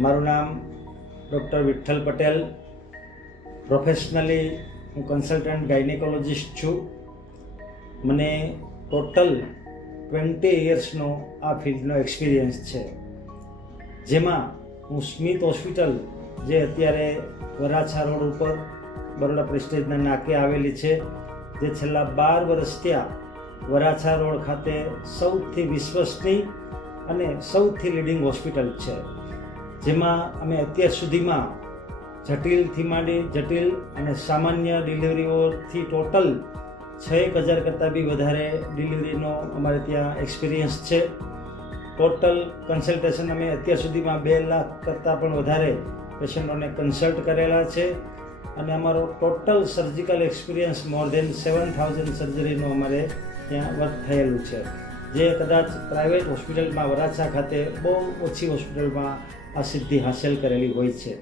મારું નામ doctor Vitthal Patel. Professionally હું કન્સલ્ટન્ટ ગાયનેકોલોજિસ્ટ છું. મને ટોટલ 20 યર્સનો આ ફિલ્ડનો એક્સપિરિયન્સ છે, જેમાં હું સ્મિત હોસ્પિટલ જે અત્યારે વરાછા રોડ ઉપર બરોડા પ્રેસ્ટેજના નાકે આવેલી છે, જે છેલ્લા 12 વર્ષ ત્યાં વરાછા રોડ ખાતે સૌથી વિશ્વસનીય અને સૌથી લીડિંગ હોસ્પિટલ છે, જેમાં અમે અત્યાર સુધીમાં જટિલથી માંડી જટિલ અને સામાન્ય ડિલિવરીઓથી ટોટલ 6,000 કરતાં બી વધારે ડિલિવરીનો અમારે ત્યાં એક્સપિરિયન્સ છે. ટોટલ કન્સલ્ટેશન અમે અત્યાર સુધીમાં 2 લાખ કરતાં પણ વધારે પેશન્ટોને કન્સલ્ટ કરેલા છે, અને અમારો ટોટલ સર્જિકલ એક્સપિરિયન્સ મોર દેન 7,000 સર્જરીનું અમારે ત્યાં વર્ક થયેલું છે, જે કદાચ પ્રાઇવેટ હોસ્પિટલમાં વરાછા ખાતે બહુ ઓછી હોસ્પિટલમાં આ સિદ્ધિ હાંસલ કરેલી હોય છે.